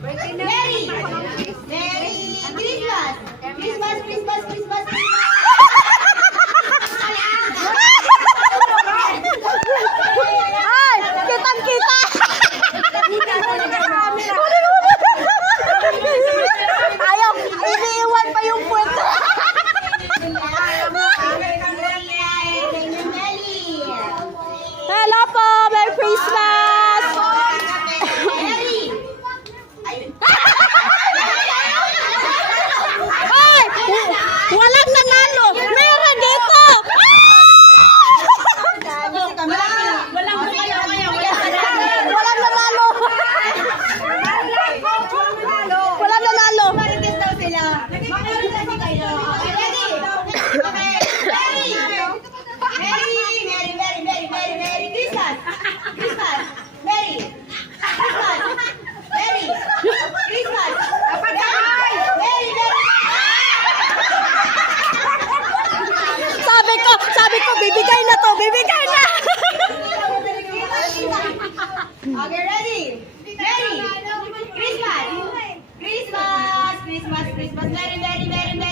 Merry! Merry Christmas! Christmas, Christmas, Christmas! Ay! Kitang-kita! Ayaw! Iniiwan pa yung puwet! Hello po! Merry Christmas! Ay! Walang nanalo! Meron dito! Walang nanalo! Walang nanalo! Sabi ko, bibigay na to, bibigay na! Okay, ready? Ready? Christmas! Christmas! Christmas! Christmas! Merry, merry, merry, merry!